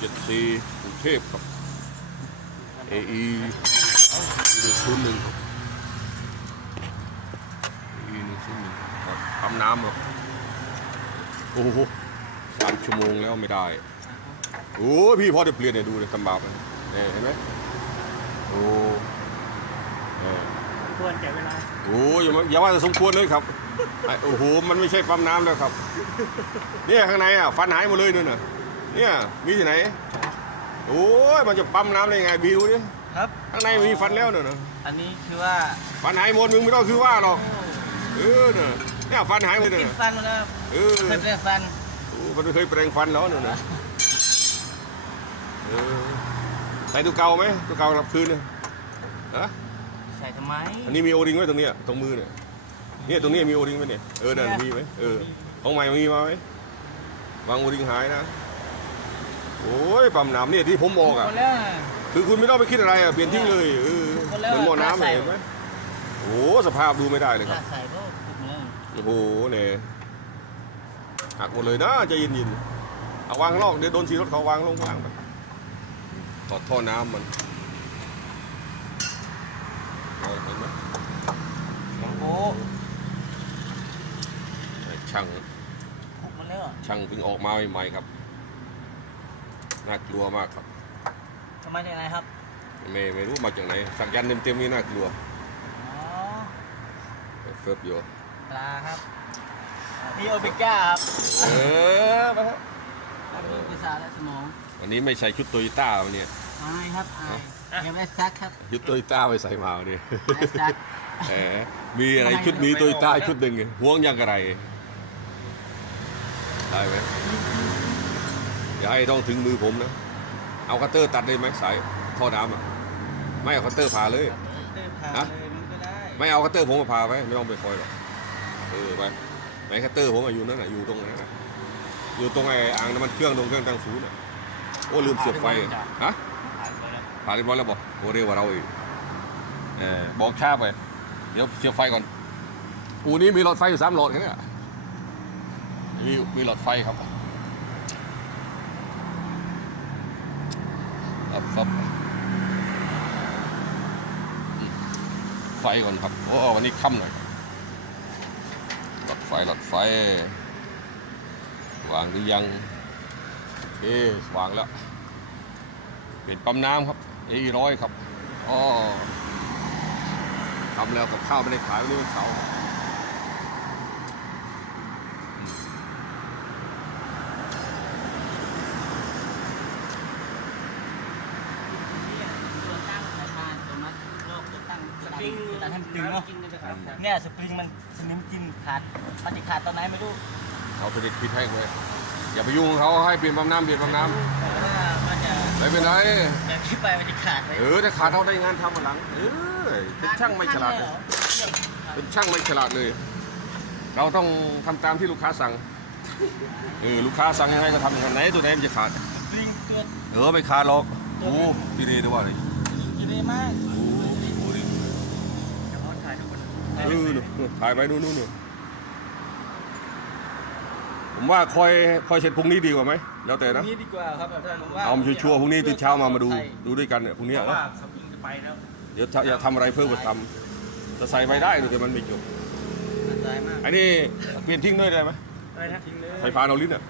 174กรุงเทพครับ AE 101ครับ AE 101ครับทำน้ำครับโอ้โหสามชั่วโมงแล้วไม่ได้โอ้ยพี่พอได้เปลี่ยนเนี่ยดูเลยตำบาบเลยเนี่ยเห็นไหมโอ้เออควรแก่เวลาโอ้ยอย่ามาอย่าว่าแต่สมควรเลยครับไอ้โอ้โหมันไม่ใช่ปั๊มน้ำแล้วครับเนี่ยข้างในอะฟันหายหมดเลยนู่นน่ะ เนี่ยมีที่ไหน โอ้ยมันจะปั๊มน้ำได้ไงบีดูดิครับ ข้างในมีฟันแล้วเนี่ยนะอันนี้คือว่าฟันหายหมดมึงไม่ต้องคือว่าหรอกเออเนี่ยเนี่ยฟันหายหมดเลยกินเนี่ยฟันมาแล้วเออเคยเปลี่ยนฟันโอ้มันไม่เคยแปรงฟันแล้วเนี่ยนะเออใส่ตัวเก่าไหมตัวเก่ารับคืนเนี่ยฮะใส่ทำไม อันนี้มีโอริงไหมตรงเนี้ยตรงมือเนี่ยเนี่ยตรงนี้มีโอริงไหมเนี่ยเออนั่นมีไหมเออของใหม่มีมาไหมวางโอริงหายนะ โอ้ยปั๊มน้ำเนี่ยที่ผมบอกอะ หมดแล้วนะคือคุณไม่ต้องไปคิดอะไรอะเปลี่ยนทิ้งเลยเออหมดแล้วเหมือนหม้อน้ำใส่เห็นไหมโอ้สภาพดูไม่ได้เลยคถ้ารับใส่ก็ติดมาแล้วโอ้โหเนี่ยหักหมดเลยนะใจะเย็นๆเอาวางข้างนอกเดี๋ยวโดนชีรถเขาวางลงวางไปถอดท่อน้ำมันเอาเห็นไหมโอ้โหช่าง หกมันแล้วอะช่างเพิ่งออกมาใหม่ๆครับ น่ากลัวมากครับทำไมได้ไงครับ ไม่ไม่รู้มาจากไหนสักยันต์เต็มๆนี่น่ากลัวอ๋อเฟิบอยู่ปลาครับนี่โอเบก้าครับเออมาครับอันนี้พิซซ่าและสมองวันนี้ไม่ใส่ชุดโตโยต้าวันนี้อายครับอายยังไม่ซักครับชุดโตโยต้าไปใส่มาวันนี้ไม่ซักแหมมีอะไรชุดนี้โตโยต้าชุดหนึ่งไงห่วงยังอะไรได้ไหม อย่าให้ต้องถึงมือผมนะ เอาคัตเตอร์ตัดได้ไหมสายท่อน้ำอะ ไม่เอาคัตเตอร์ผ่าเลยเดินผ่านฮะเลยมันก็ได้ไม่เอาคัตเตอร์ผมมาพาไปไม่ต้องไปคอยหรอก เออไปไหนคัตเตอร์ผมอะอยู่นั่นน่ะอยู่ตรงนั้นน่ะอยู่ตรงไอ้อ่างน้ำมันเครื่องตรงเครื่องตั้งศูนย์น่ะ โอ้ลืมเสียบไฟฮะ ผ่านไปแล้วผ่านเรียบร้อยแล้วบอกโอ้เร็วกว่าเราอีกเออบอกช้าไป เดี๋ยวเสียบไฟก่อน อูนี้มีหลอดไฟอยู่สามหลอดแค่เนี้ยมีมีหลอดไฟครับ ครับครับไฟก่อนครับ โอ้วันนี้ค่ำหน่อยหลอดไฟหลอดไฟวางหรือยัง โอเควางแล้ว เป็นปั๊มน้ำครับเอร้อยครับอ๋อทำแล้วกับข้าวไม่ได้ขายวันนี้วันเสาร์อืม ตัวตั้งสายพานตัวมัดโลกตัวตั้งส ปริงตัดให้มันตึงเนาะเนี่ยสปริงมันสนิมกินขาดมันจะขาดตอนไหนไม่รู้เขาไปเด็กคิดให้เลยอย่าไปยุ่งเขาให้เปลี่ยนปั๊มน้ำเปลี่ยนปั๊มน้เพราะว่ามันจะำไม่เป็นไรแบบคิดไปมันจะขาดไปเออถ้าขาดเขาได้งานทำมาหลังเออเป็นช่างไม่ฉลาดเลยเป็นช่างไม่ฉลาดเลย เราต้องทำตามที่ลูกค้าสั่งเออลูกค้าสั่งยังไงก็ทำอย่างนั้นไหนตัวไหนมันจะขาดสปริงตัวเออไม่ขาดหรอกโอ้พี่เรย์ด้วยว่าเลยกินได้มาก โอ้โหดิ เดี๋ยวเขาถ่ายทุกคน เออ นู่นนู่นถ่ายไปนู่นนู่นนู่นผมว่าคอยคอยเสร็จพรุ่งนี้ดีกว่าไหมแล้วแต่นะ นี่ดีกว่าครับท่านผมว่าเอามาชัวร์ๆพรุ่งนี้ตื่นเช้ามามาดูดูด้วยกันเนี่ยพรุ่งนี้เพราะนะว่าสปริงจะไปแล้วเดี๋ยวถ้าอยากทำอะไรเพิ่มก็ทำจะใส่ไปได้แต่มันไม่จบอันตรายมากอันนี้เปลี่ยนทิ้งเลยได้ไหมอะไรนะทิ้งเลยไฟฟ้าเอาลิ้นอะ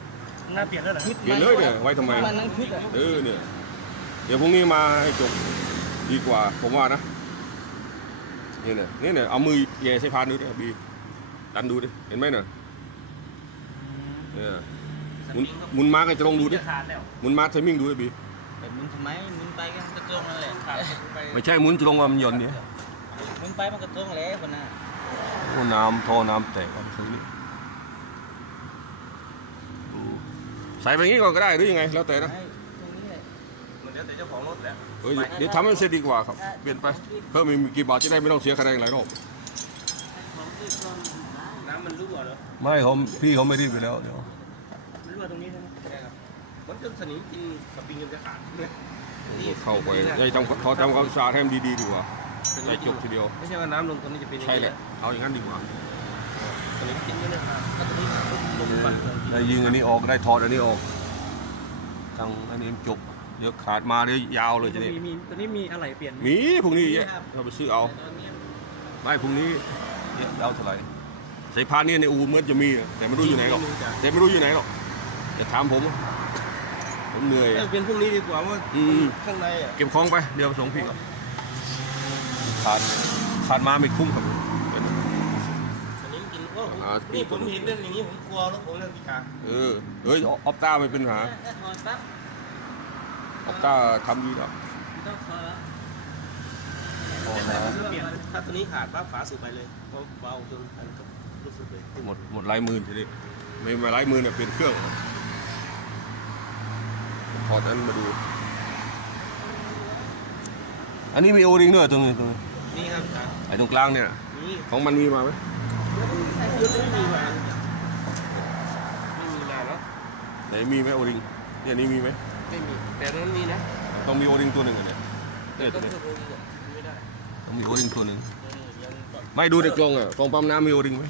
น่าเปลี่ยนแล้วเหรอเปลี่ยนเลยเนี่ยไว้ทำไม มันนั่งคิดอะเออเนี่ย เดี๋ยวพรุ่งนี้มาให้จบดีกว่าผมว่านะ นี่เนี่ยนี่เนี่ยเอามือแหย่ใส่พานดูดิบีดันดูดิเห็นไหมเนี่ยเนี่ยหมุนหมุนมาร์กจะลองดูดิจะขาดแล้วหมุนมาร์กไทมิ่งดูดิบีแต่มึงทำไมมึงไปก็กระตรงนั่นแหละไม่ใช่หมุนจะลงมามันหย่อนเนี่ยมึงไปมันกระตรงแล้วคนน่ะโอ้น้ำท่อน้ำแตกครับตรงนี้ดูใส่ไปงี้ก่อนก็ได้หรือยังไงแล้วแต่นะ ไอ้ตรงนี้แหละ มัน แล้วแต่เจ้าของรถแหละเฮ้ยเดี๋ยวทำให้มันเสร็จดีกว่าครับเปลี่ยนไปเพิ่มอีกกี่บาทจะได้ไม่ต้องเสียคะแนนหลายรอบผมรีบซ่อมน้ำมันรั่วเหรอไม่ผมพี่เขาไม่รีบไปแล้วเดี๋ยวไม่รู้ว่าตรงนี้ใช่ไหมใช่ครับมันจนสนิมกินสปริงจนจะขาดเข้าไปยายทำขอทำความสะอาดให้มันดีๆดีกว่าใจจบทีเดียวไม่ใช่ว่าน้ำลงตรงนี้จะเป็นอย่างใช่นี้แหละเอาอย่างนั้นดีกว่าสนิมกินไม่ได้ขาดถ้าตรงนี้ขาดปุ๊บลงฟันเลยได้ยิงอันนี้ออกได้ถอดอันนี้ออกทางอันนี้จบ เดี๋ยวขาดมาเดี๋ยวยาวเลยทีนี้มีมีตอนนี้มีอะไรเปลี่ยนไหมมีพรุ่งนี้เยอะเราไปซื้อเอาไม่พรุ่งนี้เยอะเอาเท่าไหร่สายพานเนี่ยในอูเหมื่อนจะมีนะแต่ไม่รู้อยู่ไหนหรอกแต่ไม่รู้อยู่ไหนหรอกจะถามผมผมเหนื่อยเอ้ยเป็นพรุ่งนี้ดีกว่าว่าอืม ข้างในอะเก็บของไปเดี๋ยวส่งพี่ก่อนขาดขาดมาไม่คุ้มครับเป็นสนิมกินโอ้ผมอ่านี่ผมเห็นเรื่องอย่างนี้ผมกลัวแล้วผมนั่นพี่ขาเออเอ้ยออฟต้าไม่เป็นปัญหา ถ้าถอดปั๊บออฟต้าทำดีแล้วต้องถอดแล้วพอแล้วเปลี่ยนถ้าตัวนี้ขาดปั๊บฝาสูบไปเลยเพราะเบาจนอันก็รู้สึกเลยหมดหมดหลายหมื่นทีนี้ไม่มาหลายหมื่นเนี่ยเปลี่ยนเครื่องพอร์ตนั้นมาดู อันนี้มีโอริงด้วยตรงนี้ตรงนี้นี่ครับขาไอ้ตรงกลางเนี่ยนี่ของมันมีมาไหมยุดไม่มีมาไม่มีมาแล้วไหนมีไหมโอริงเนี่ยนี่มีไหม ไม่มี แต่นั้นมีนะต้องมีโอริงตัวหนึ่งอะเนี่ยเนี่ยต้ตัอวงนี้เพิ่มโอลิงอะไม่ได้ต้องมีโอริงตัวหนึ่งเออยังก่อนไม่ดูในกล่องอะกล่องปั๊มน้ำมีโอริงไหม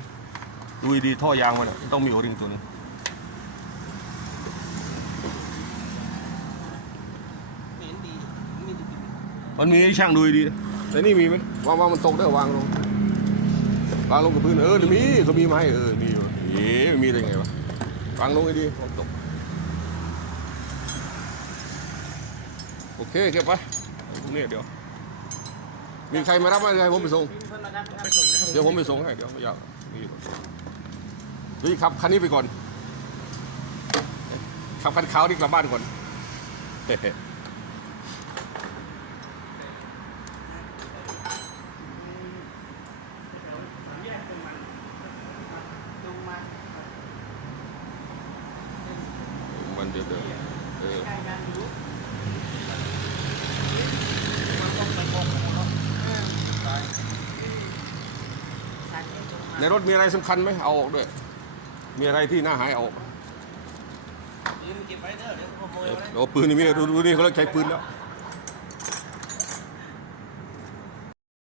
ดูดีๆท่อยางมันอะต้องมีโอริงตัวหนึงเห็นดีไม่ได้กินมันมีให้ช่างดูดีๆแต่นี่มีไหมวางวางมันตกได้วางลงวางลงกับพื้นเออมีเขามีไหมาให้เออมีอยู่เอ๊ะมีได้ไงวะวางลงให้ดีตกโอ เคเก็บไปพวกนี้เดี๋ยว มีใครมารับไหมให้ผมไปส่ง มีคนมารับนะครับเดี๋ยวผมไปส่งให้เดี๋ยวไม่ยากมีอยู่ดูขับคันนี้ไปก่อนขับคันขาวนี่กลับบ้านก่อน ลงมา มันเดี๋ยวเดี๋ยวเออ ใกล้กันอยู่มันต้องไปบอกเขาเออ ตาย สั่น ให้ลงมาในรถมีอะไรสำคัญไหมเอาออกด้วย มีอะไรที่น่าหายเอาออกปืนเก็บไว้เด้อเดี๋ยวขโมยไว้โอ้ปืนนี่มีดูดูนี่เขาเลิกใช้ปืนแล้วเ